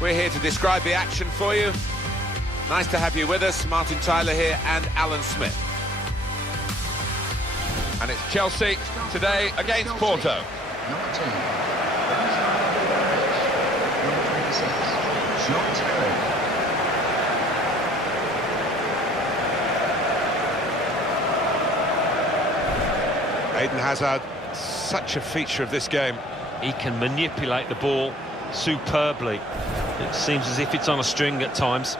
We're here to describe the action for you. Nice to have you with us. Martin Tyler here and Alan Smith. And it's Chelsea today against Porto. Number 10. Number 26. John Terry. Eden Hazard, such a feature of this game. He can manipulate the ball superbly. It seems as if it's on a string at times.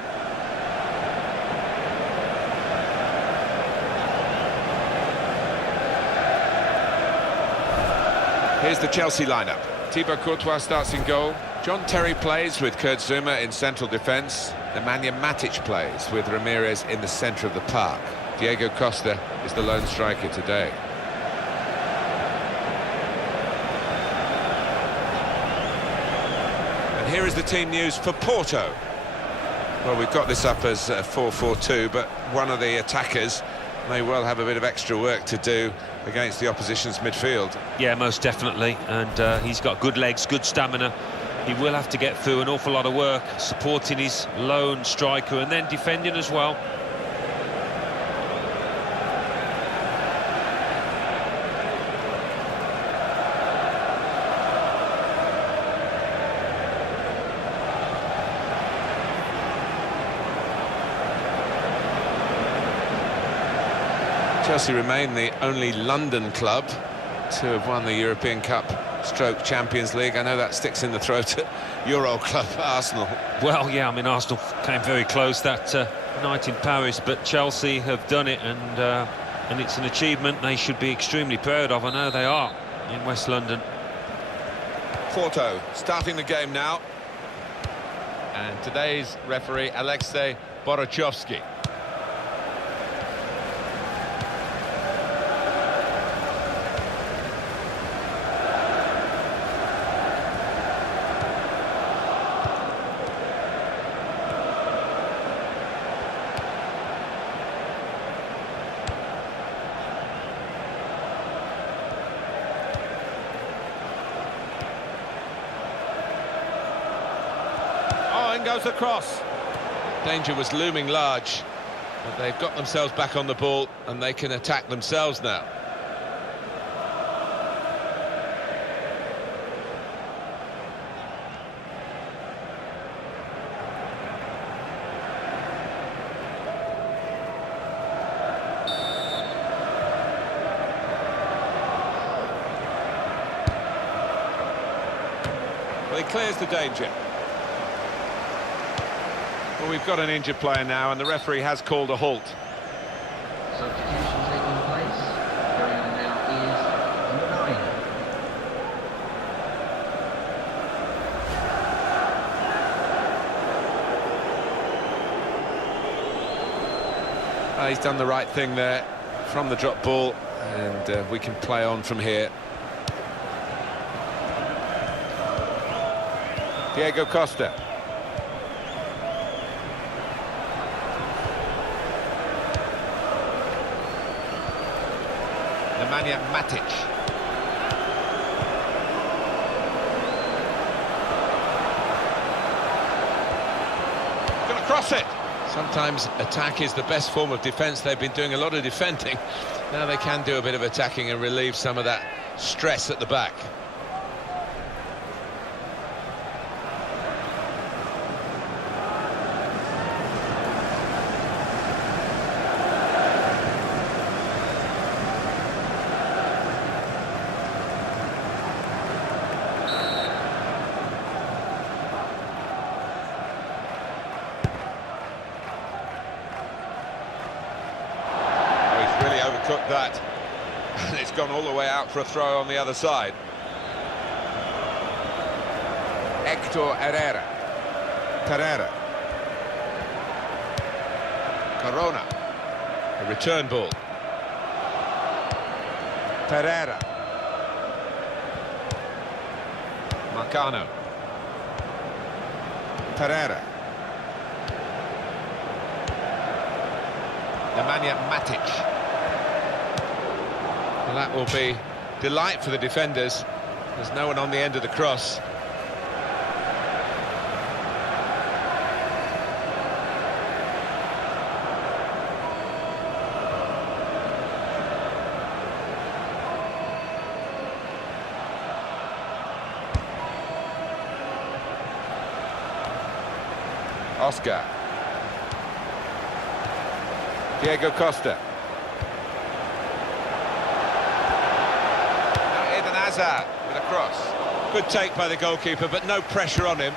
Here's the Chelsea lineup. Thibaut Courtois starts in goal. John Terry plays with Kurt Zouma in central defence. Nemanja Matic plays with Ramirez in the centre of the park. Diego Costa is the lone striker today. And here is the team news for Porto. Well, we've got this up as 4-4-2, but one of the attackers may well have a bit of extra work to do against the opposition's midfield. Yeah, most definitely, and he's got good legs, good stamina. He will have to get through an awful lot of work, supporting his lone striker and then defending as well. Chelsea remain the only London club to have won the European Cup stroke Champions League. I know that sticks in the throat at your old club, Arsenal. Well, yeah, I mean, Arsenal came very close that night in Paris, but Chelsea have done it, and it's an achievement they should be extremely proud of. I know they are in West London. Porto starting the game now. And today's referee, Alexei Borochovsky. Goes across. Danger was looming large, but they've got themselves back on the ball and they can attack themselves now. Well, he clears the danger. Well, we've got an injured player now, and the referee has called a halt. Substitution taking place. Going on now is number 9. He's done the right thing there from the drop ball, and we can play on from here. Diego Costa. Nemanja Matic. Gonna cross it. Sometimes attack is the best form of defence. They've been doing a lot of defending. Now they can do a bit of attacking and relieve some of that stress at the back. Overcooked that, and it's gone all the way out for a throw on the other side. Hector Herrera. Pereira. Corona. A return ball. Pereira. Marcano. Pereira. Nemanja Matic. Well, that will be delight for the defenders. There's no one on the end of the cross. Oscar. Diego Costa. Now Eden Hazard with a cross. Good take by the goalkeeper, but no pressure on him.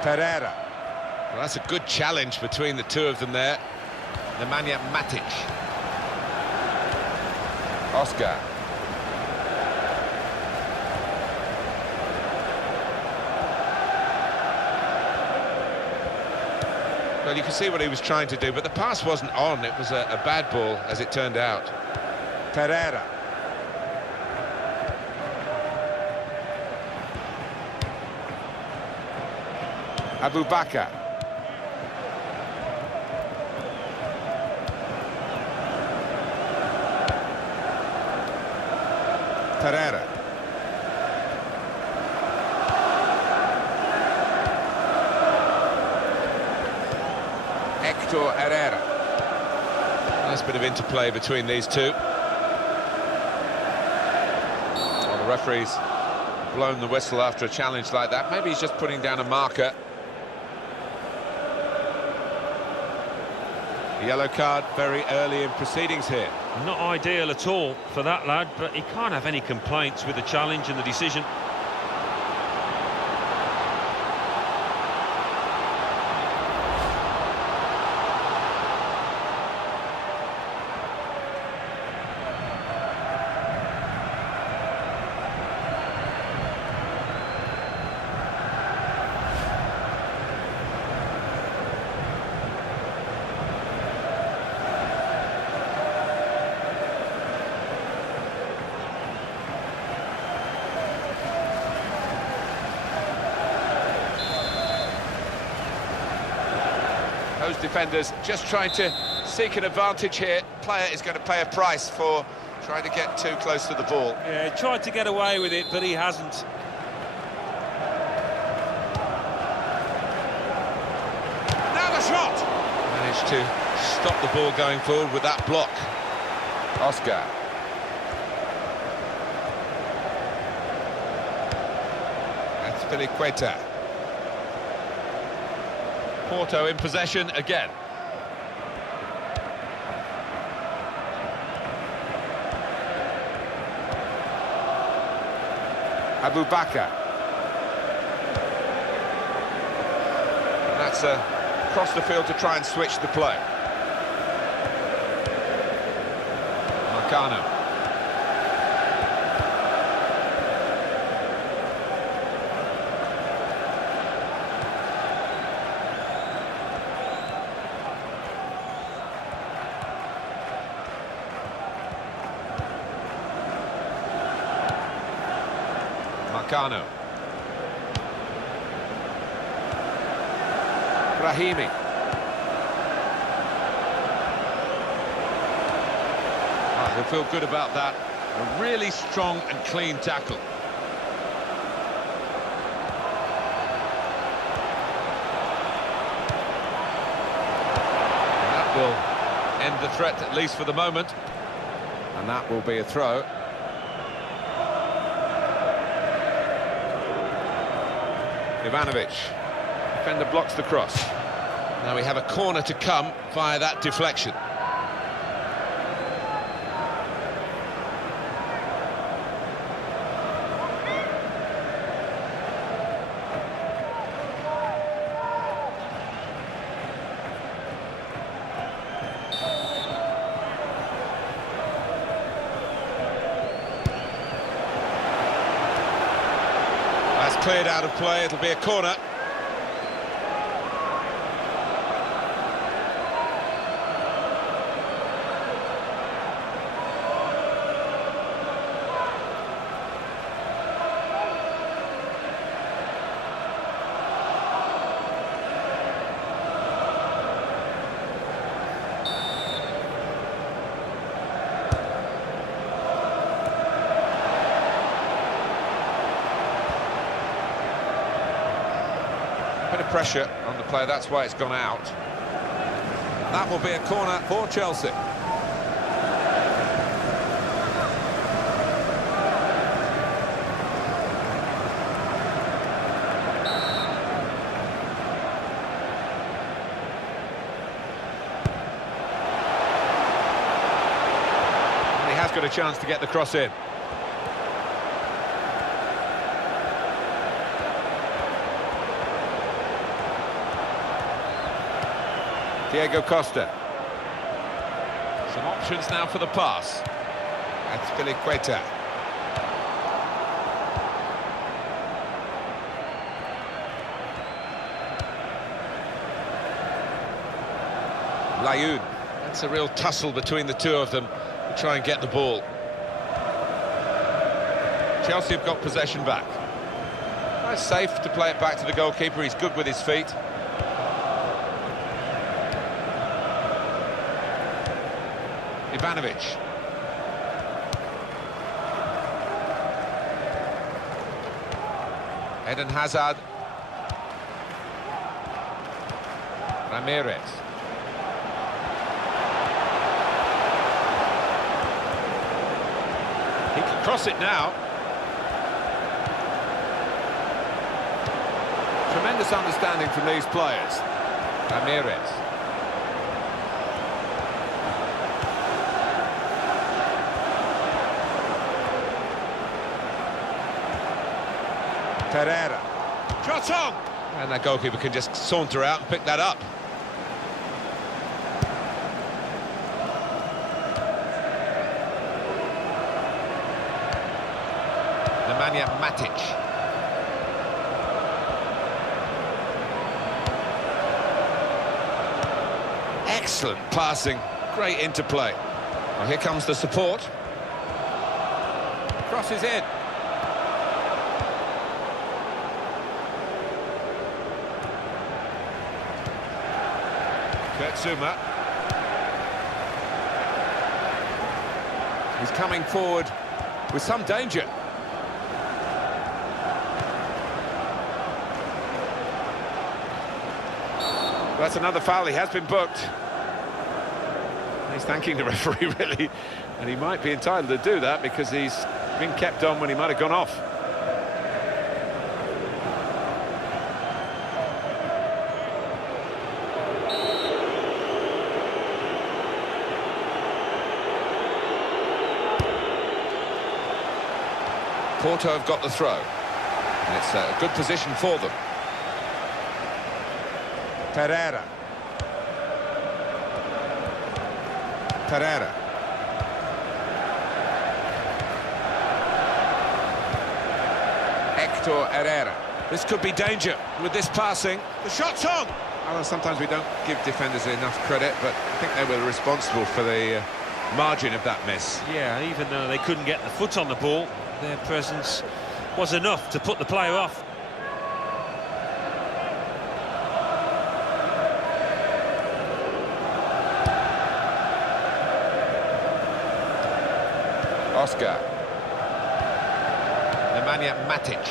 Pereira. Well, that's a good challenge between the two of them there. Nemanja Matic. Oscar. Well, you can see what he was trying to do, but the pass wasn't on. It was a bad ball, as it turned out. Pereira. Abu Bakr. Pereira. Hector Herrera. Nice bit of interplay between these two. Well, the referee's blown the whistle after a challenge like that. Maybe he's just putting down a marker. Yellow card very early in proceedings here. Not ideal at all for that lad, but he can't have any complaints with the challenge and the decision. Those defenders just trying to seek an advantage here. Player is going to pay a price for trying to get too close to the ball. Yeah, he tried to get away with it, but he hasn't. Now the shot! Managed to stop the ball going forward with that block. Oscar. That's Filiqueta. Porto in possession again. Abu Bakr. And that's across the field to try and switch the play. Marcano. Marcano. Brahimi. They'll feel good about that. A really strong and clean tackle. And that will end the threat, at least for the moment. And that will be a throw. Ivanovic. Defender blocks the cross. Now we have a corner to come via that deflection. That's cleared out of play, it'll be a corner. Bit of pressure on the player, that's why it's gone out. That will be a corner for Chelsea. And he has got a chance to get the cross in. Diego Costa. Some options now for the pass. That's Azpilicueta. Layun. That's a real tussle between the two of them to try and get the ball. Chelsea have got possession back. It's safe to play it back to the goalkeeper. He's good with his feet. Ivanovic. Eden Hazard. Ramirez. He can cross it now. Tremendous understanding from these players. Ramirez. Pereira. Shot on! And that goalkeeper can just saunter out and pick that up. Nemanja Matic. Excellent passing, great interplay. Well, here comes the support. Crosses in. Zuma. He's coming forward with some danger. That's another foul. He has been booked. He's thanking the referee, really, and he might be entitled to do that because he's been kept on when he might have gone off. Porto have got the throw, and it's a good position for them. Pereira. Pereira. Hector Herrera. This could be danger with this passing. The shot's on! Well, sometimes we don't give defenders enough credit, but I think they were responsible for the margin of that miss. Yeah, even though they couldn't get the foot on the ball, their presence was enough to put the player off. Oscar. Nemanja Matic.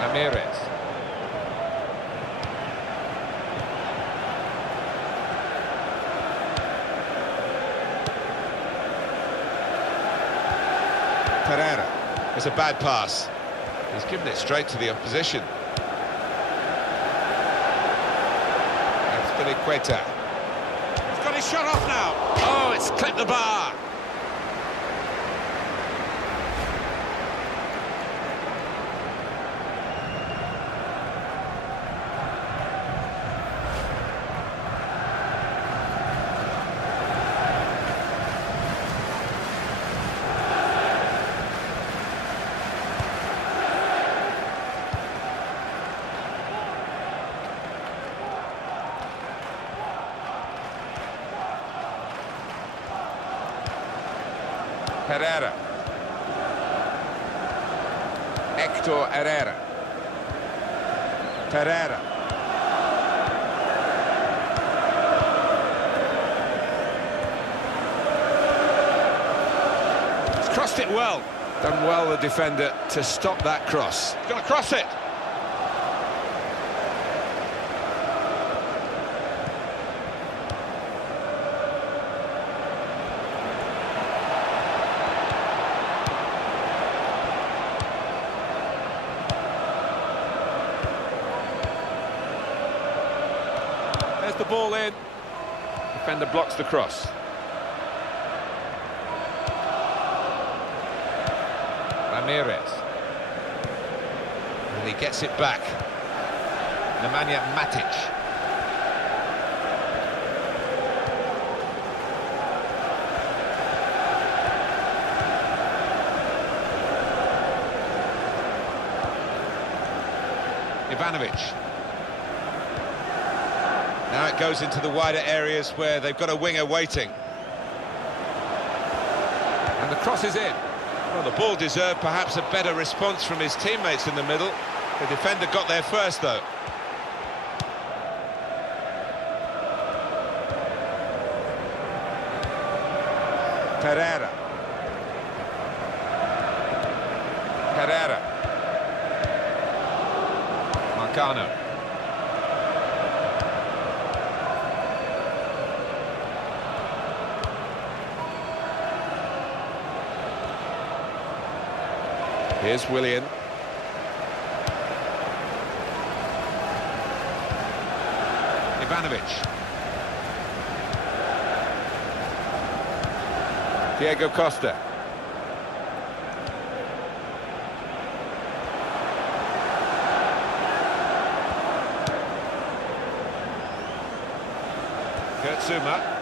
Ramirez. Pereira. It's a bad pass. He's given it straight to the opposition. That's Azpilicueta. He's got his shot off now. Oh, it's clipped the bar. Herrera. Hector Herrera. Pereira. He's crossed it well. Done well, the defender, to stop that cross. He's going to cross it. There's the ball in. Defender blocks the cross. Ramirez. And he gets it back. Nemanja Matic. Ivanovic. Now it goes into the wider areas where they've got a winger waiting. And the cross is in. Well, the ball deserved perhaps a better response from his teammates in the middle. The defender got there first, though. Pereira. Marcano. Here's Willian. Ivanovic. Diego Costa. Kurtzuma.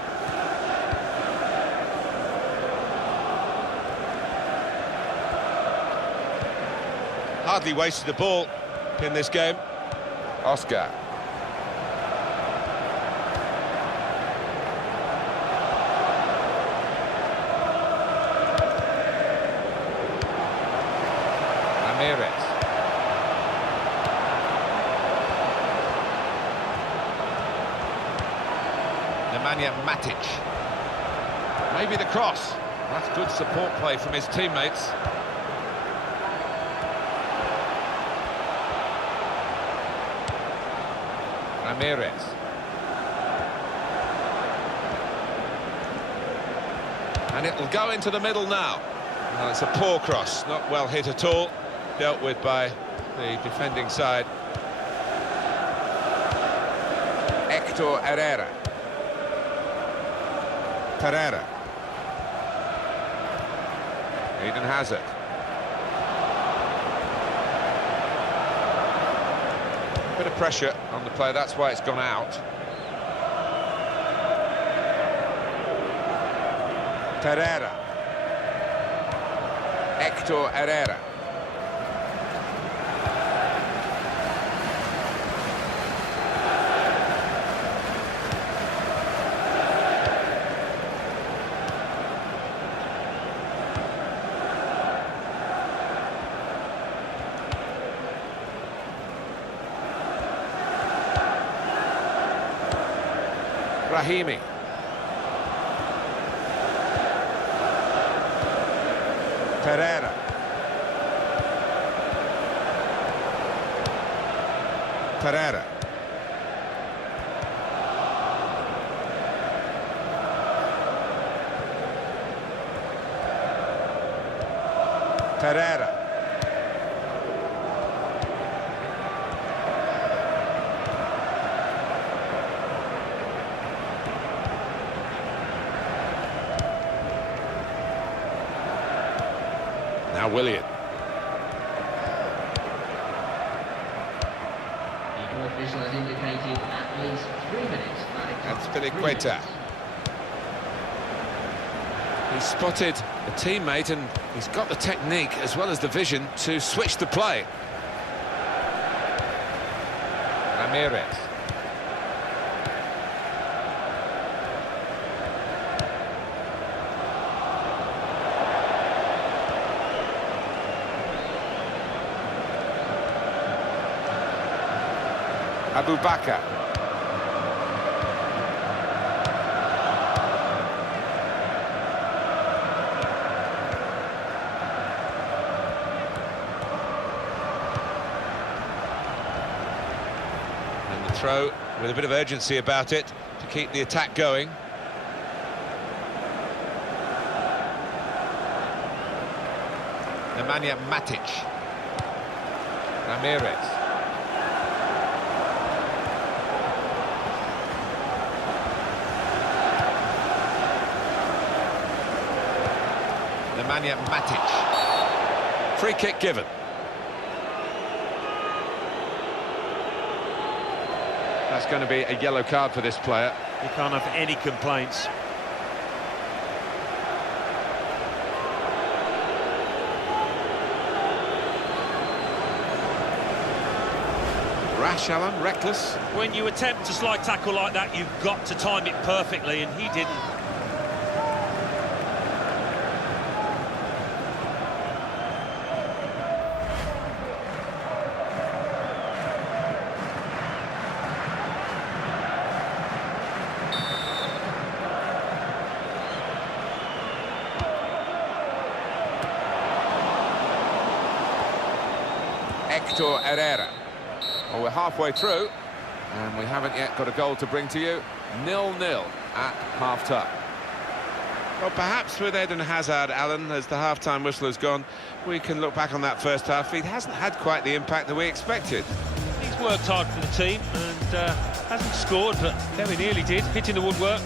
Hardly wasted the ball in this game. Oscar. Ramirez. Nemanja Matic. Maybe the cross. That's good support play from his teammates. Ramirez. And it'll go into the middle now. Well, it's a poor cross, not well hit at all. Dealt with by the defending side. Hector Herrera. Pereira. Eden Hazard. Bit of pressure on the play, that's why it's gone out. Pereira. Hector Herrera. Rahimi. Pereira. Pereira. Pereira. Now Willian. The official has indicated at least 3 minutes. That's Filiqueta. He's spotted a teammate and he's got the technique as well as the vision to switch the play. Ramirez. Abu Bakr. throw with a bit of urgency about it to keep the attack going. Nemanja Matic. Ramirez. Nemanja Matic. Free kick given. That's going to be a yellow card for this player. You can't have any complaints. Rash, Alan, reckless. When you attempt a slide tackle like that, you've got to time it perfectly, and he didn't. Hector Herrera. Well, we're halfway through, and we haven't yet got a goal to bring to you. 0-0 at half-time. Well, perhaps with Eden Hazard, Alan, as the half-time whistle has gone, we can look back on that first half. He hasn't had quite the impact that we expected. He's worked hard for the team and hasn't scored, but very nearly did, hitting the woodwork.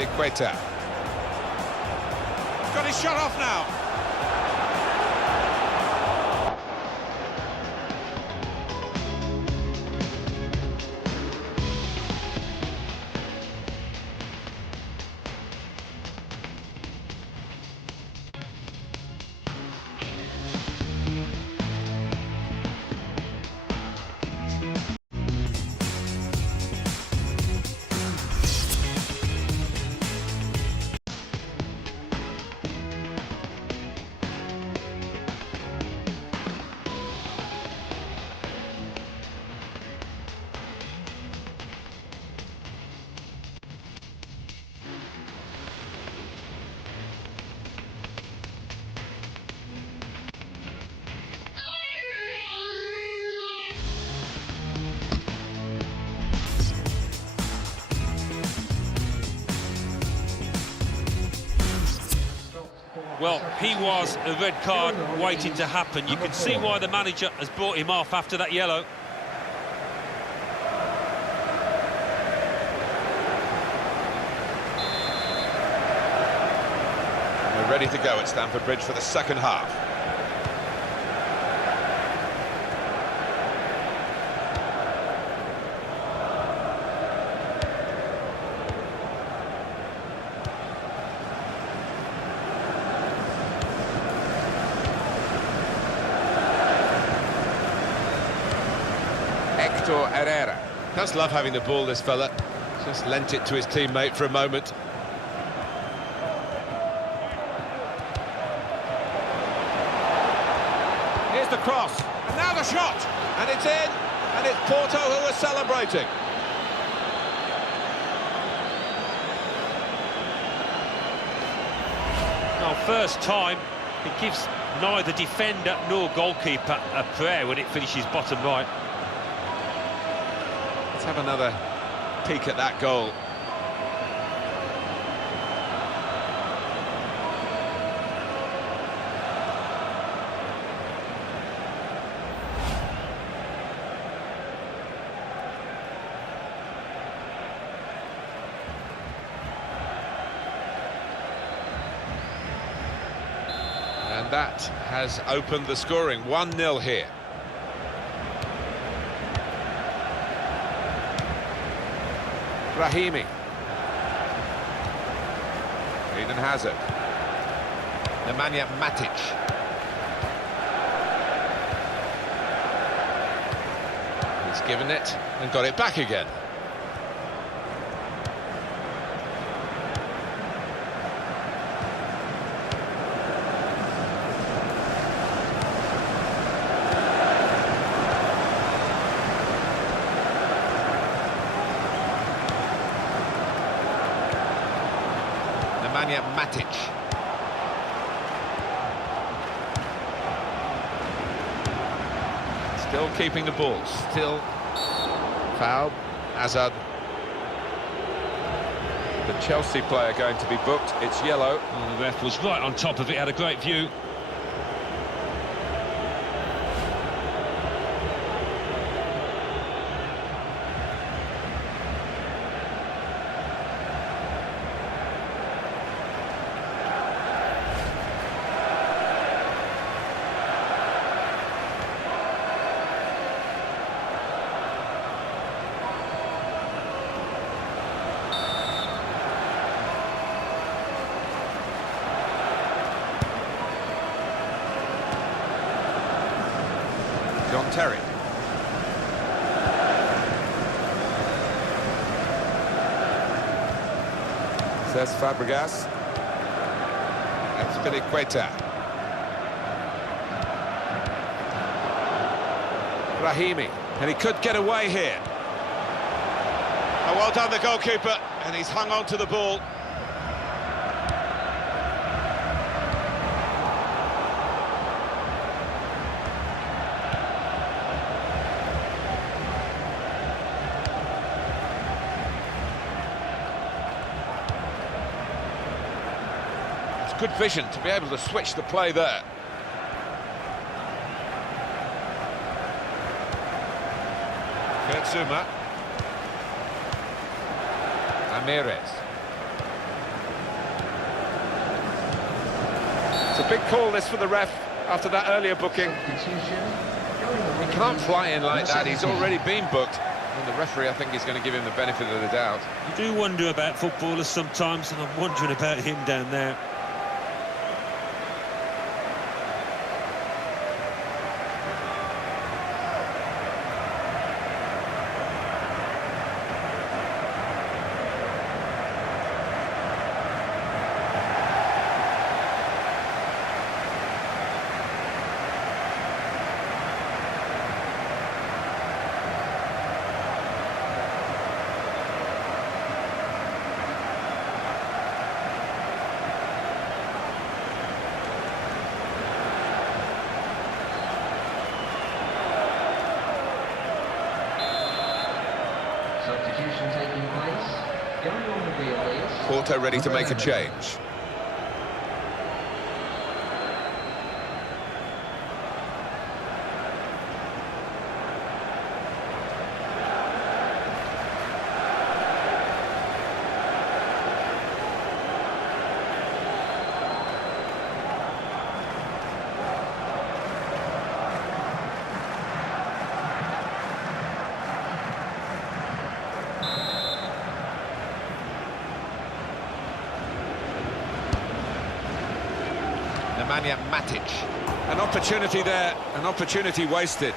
Equator. Got his shot off now. Well, he was a red card waiting to happen. You can see why the manager has brought him off after that yellow. We're ready to go at Stamford Bridge for the second half. Hector Herrera. Does love having the ball, this fella. Just lent it to his teammate for a moment. Here's the cross, and now the shot, and it's in, and it's Porto who are celebrating. Well, first time, it gives neither defender nor goalkeeper a prayer when it finishes bottom right. Let's have another peek at that goal. And that has opened the scoring. 1-0 here. Rahimi. Eden Hazard. Nemanja Matic. He's given it and got it back again. Nemanja Matic. Still keeping the ball, still foul. Hazard. The Chelsea player going to be booked, it's yellow. Well, the ref was right on top of it, had a great view. John Terry. Says Fabregas. That's Filiqueta. Brahimi. And he could get away here. Oh, well done, the goalkeeper. And he's hung on to the ball. Good vision to be able to switch the play there. Kurt Zouma. Ramirez. It's a big call this for the ref after that earlier booking. He can't fly in like that, he's already been booked. And the referee, I think, is going to give him the benefit of the doubt. You do wonder about footballers sometimes, and I'm wondering about him down there. Substitution taking place. Going on the wheel is Porto ready to make a change. Nemanja Matic. An opportunity there, an opportunity wasted.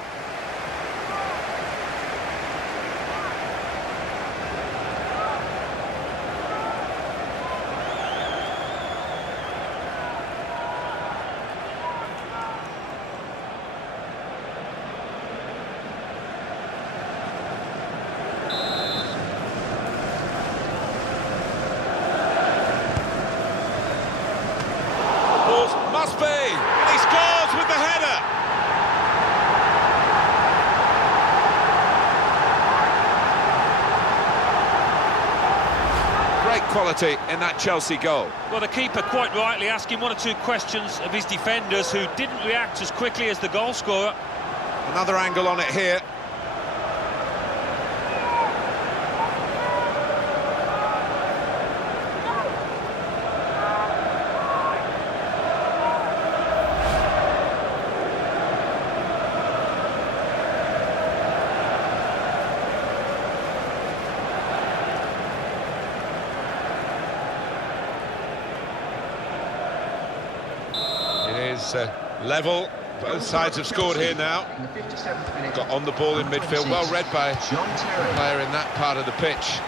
Must be, and he scores with the header. Great quality in that Chelsea goal. Well, the keeper quite rightly asking one or two questions of his defenders, who didn't react as quickly as the goal scorer. Another angle on it here. It's level. Both sides have scored here now. In the 57th minute. Got on the ball in midfield. Well read by John Terry. player in that part of the pitch.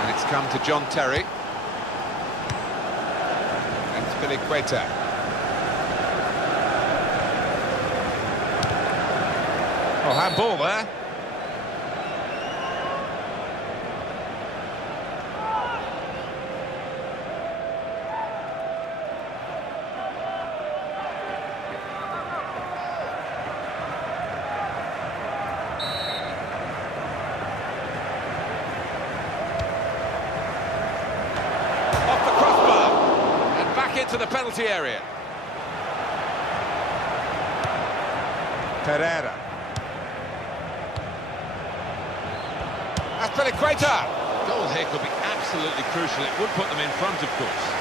And it's come to John Terry. And it's Piliqueta. Oh, handball there. Into the penalty area. Pereira. Aspilicueta. Goal here could be absolutely crucial. It would put them in front, of course.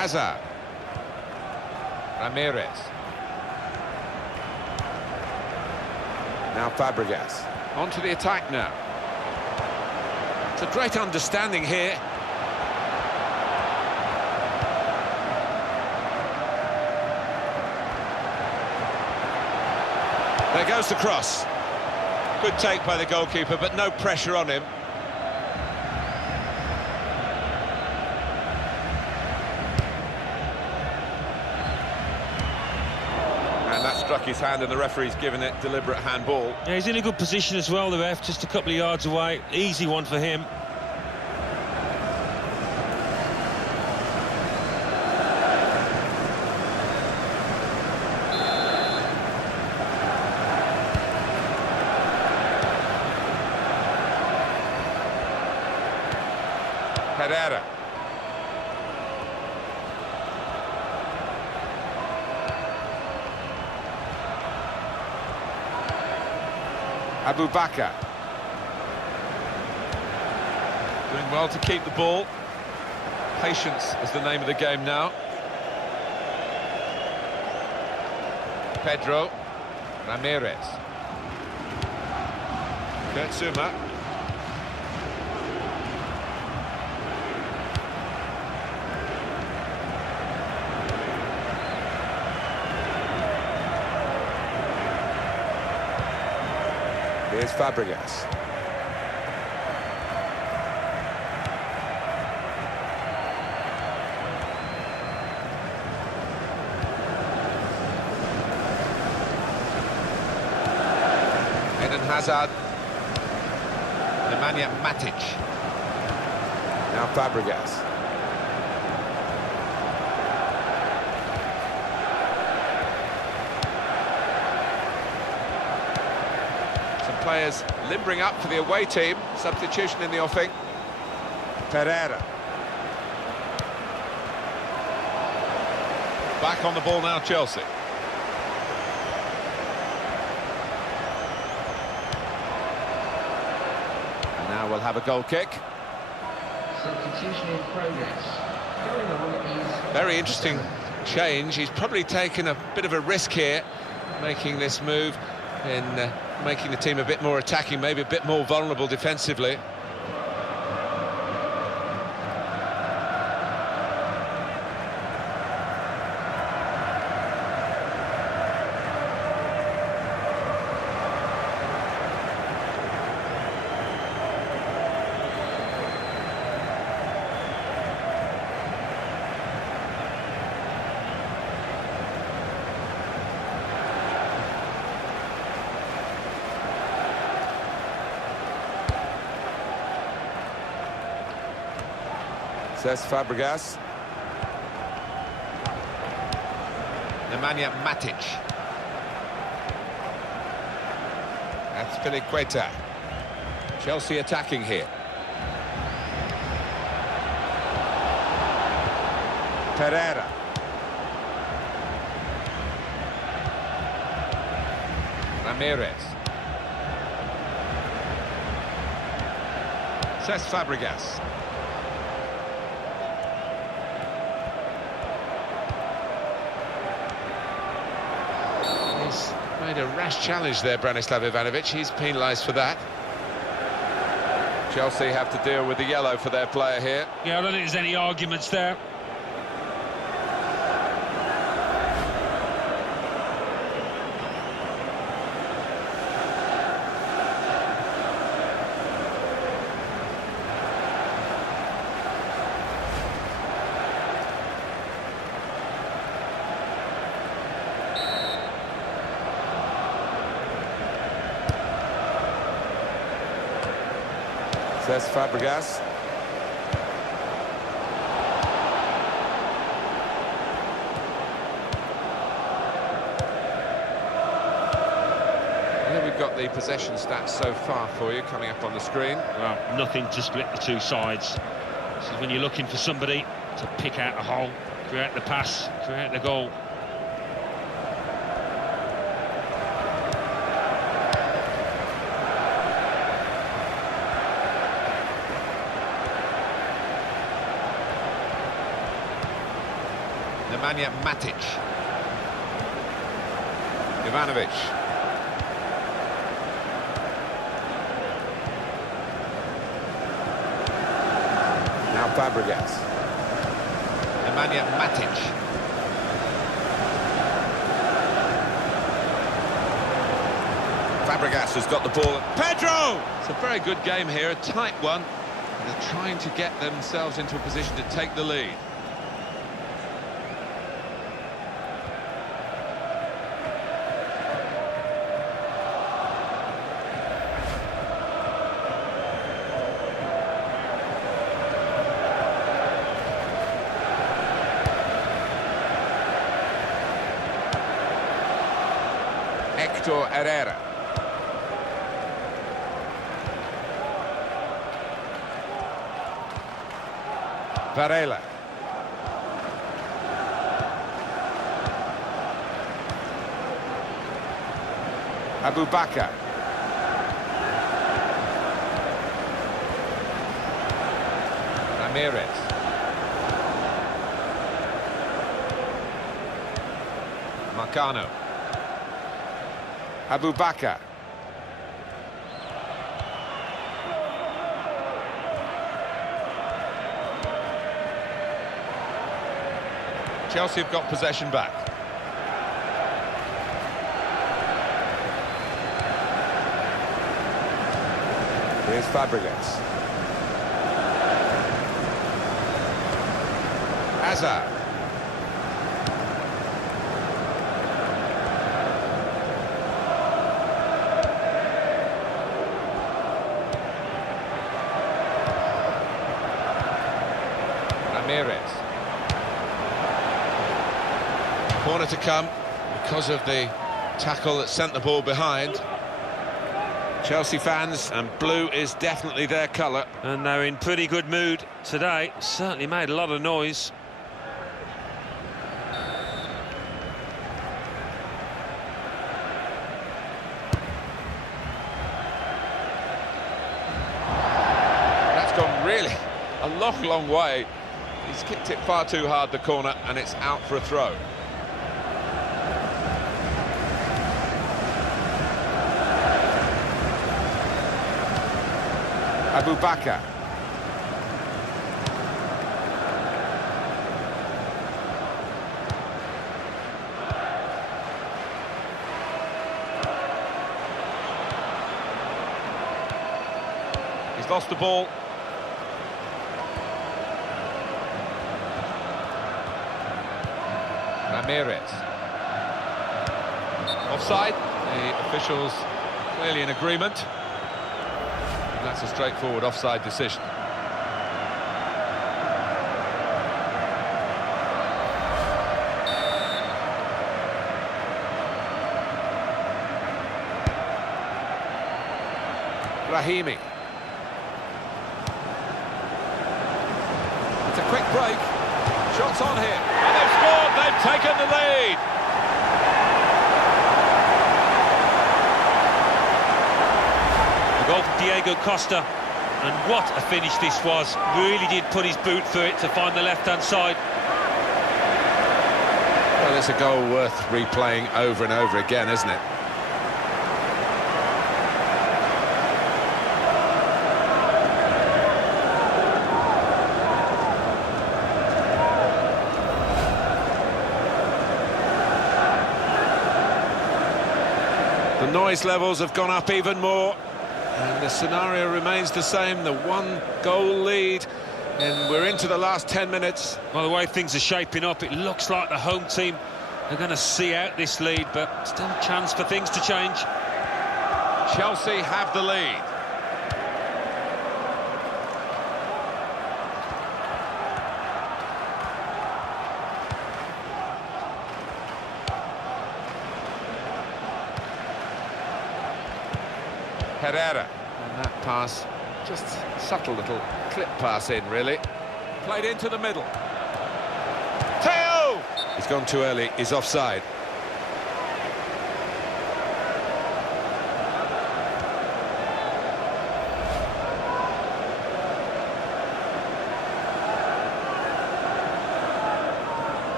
Hazard. Ramirez. Now Fabregas. On to the attack now. It's a great understanding here. There goes the cross. Good take by the goalkeeper, but no pressure on him. And that struck his hand, and the referee's given it deliberate handball. Yeah, he's in a good position as well, the ref, just a couple of yards away. Easy one for him. Pereira. Abu Bakr. Doing well to keep the ball. Patience is the name of the game now. Pedro. Ramirez. Kurt Zouma. Here's Fabregas. Eden Hazard. Nemanja Matic. Now Fabregas. Players limbering up for the away team. Substitution in the offing. Pereira. Back on the ball now, Chelsea. And now we'll have a goal kick. Substitution in progress. Going on is... Very interesting change. He's probably taken a bit of a risk here, making this move in making the team a bit more attacking, maybe a bit more vulnerable defensively. Says Fabregas. Nemanja Matic. That's Piliqueta. Chelsea attacking here. Pereira. Ramirez. Cesc Fabregas. He's made a rash challenge there, Branislav Ivanovic. He's penalised for that. Chelsea have to deal with the yellow for their player here. Yeah, I don't think there's any arguments there. Cesc Fabregas. Here we've got the possession stats so far for you coming up on the screen. Well, nothing to split the two sides. This is when you're looking for somebody to pick out a hole, create the pass, create the goal. Nemanja Matic. Ivanovic. Now Fabregas. Nemanja Matic. Fabregas has got the ball. Pedro! It's a very good game here, a tight one. They're trying to get themselves into a position to take the lead. Herrera. Varela. Abu Bakr. Ramirez. Marcano. Abu Bakr. Chelsea have got possession back. Here's Fabregas. Hazard. Ramirez. Corner to come because of the tackle that sent the ball behind. Chelsea fans, and blue is definitely their colour. And they're in pretty good mood today. Certainly made a lot of noise. That's gone really a long way. He's kicked it far too hard, the corner, and it's out for a throw. Abu Bakr. He's lost the ball. Ramirez. Offside. The officials clearly in agreement. That's a straightforward offside decision. Rahimi. It's a quick break. Shots on here. And they've scored. They've taken the lead. The goal from Diego Costa And what a finish this was. Really did put his boot through it to find the left-hand side. Well, it's a goal worth replaying over and over again, isn't it? The noise levels have gone up even more, and the scenario remains the same, the one-goal lead, and we're into the last 10 minutes. Well, the way things are shaping up, it looks like the home team are going to see out this lead, but still a chance for things to change. Chelsea have the lead. Herrera, and that pass, just subtle little clip pass in, really. Played into the middle. Teo! He's gone too early, he's offside.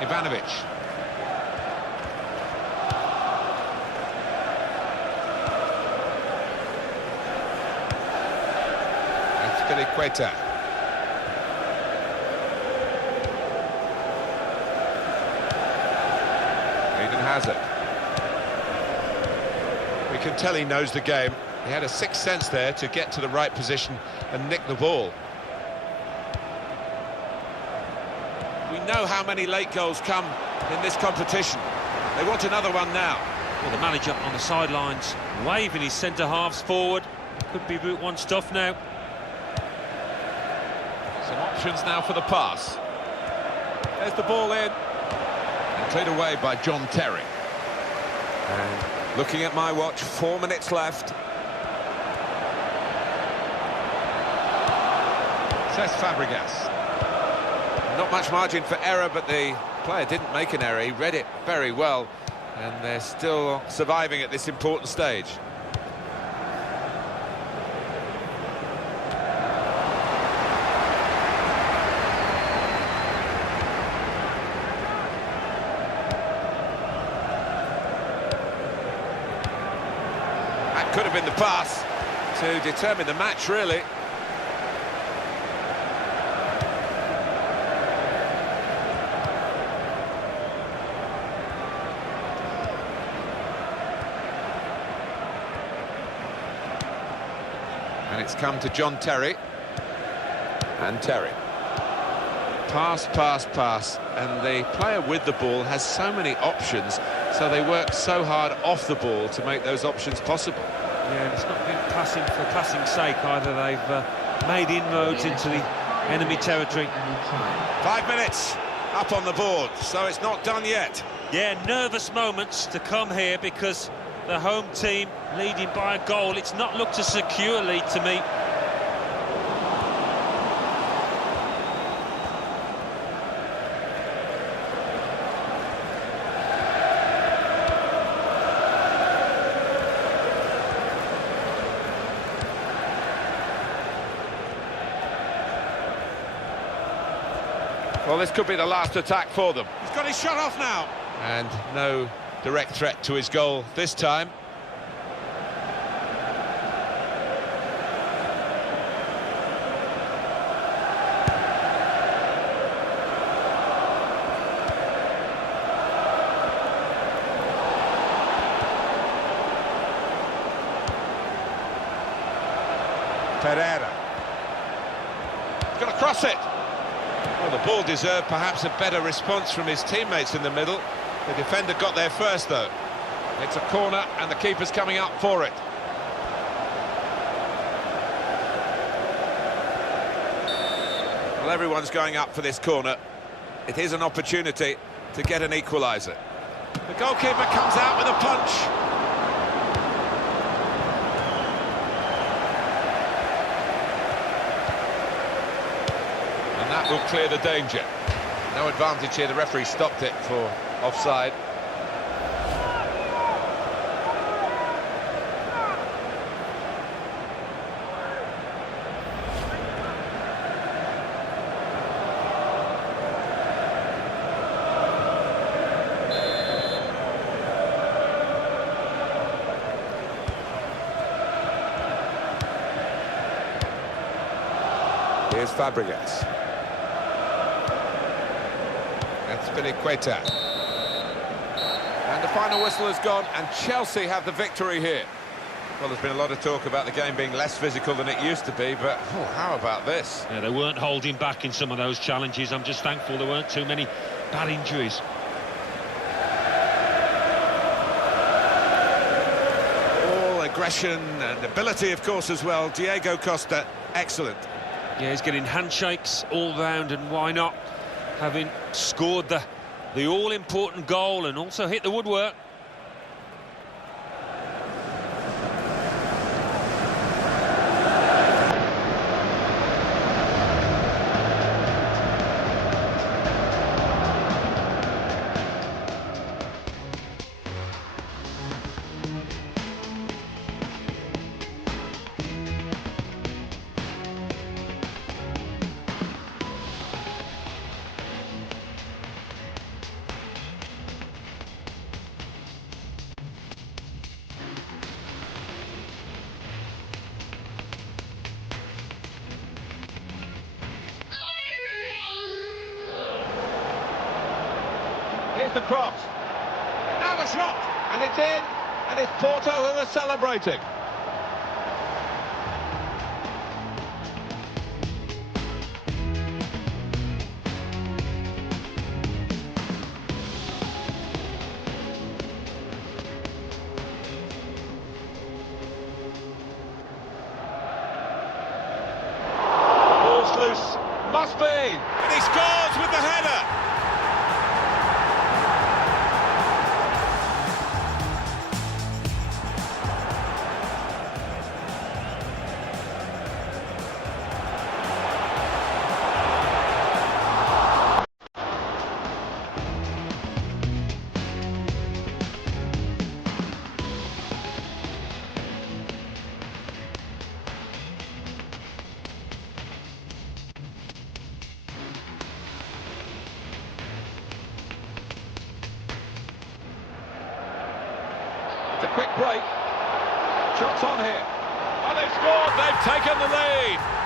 Ivanovic. Azpilicueta. Eden Hazard. We can tell he knows the game. He had a sixth sense there to get to the right position and nick the ball. We know how many late goals come in this competition. They want another one now. Well, the manager on the sidelines, waving his centre-halves forward. Could be Route 1 stuff now. Some options now for the pass. There's the ball in. And cleared away by John Terry. And looking at my watch, 4 minutes left. Cesc Fabregas. Not much margin for error, but the player didn't make an error. He read it very well, and they're still surviving at this important stage. That could have been the pass to determine the match, really. And it's come to John Terry. And Terry. Pass, pass, pass. And the player with the ball has so many options, so they work so hard off the ball to make those options possible. Yeah, it's not been passing for passing's sake either. They've made inroads into the enemy territory. 5 minutes up on the board, so it's not done yet. Yeah, nervous moments to come here because the home team leading by a goal. It's not looked a secure lead to me. Well, this could be the last attack for them. He's got his shot off now. And no direct threat to his goal this time. Pereira. He's going to cross it. Well, the ball deserved perhaps a better response from his teammates in the middle. The defender got there first, though. It's a corner, and the keeper's coming up for it. Well, everyone's going up for this corner. It is an opportunity to get an equaliser. The goalkeeper comes out with a punch. And that will clear the danger. No advantage here, the referee stopped it for offside. Here's Fabregas. That's Spilicueta. And the final whistle has gone, and Chelsea have the victory here. Well, there's been a lot of talk about the game being less physical than it used to be, but how about this? Yeah, they weren't holding back in some of those challenges. I'm just thankful there weren't too many bad injuries. All aggression and ability, of course, as well. Diego Costa, excellent. Yeah, he's getting handshakes all round, and why not? Having scored the all-important goal and also hit the woodwork. Here's the cross. Now the shot, and it's in, and it's Porto who are celebrating. Ball's loose, must be, and he scores with the header. It's a quick break. Shots on here. And they've scored. They've taken the lead.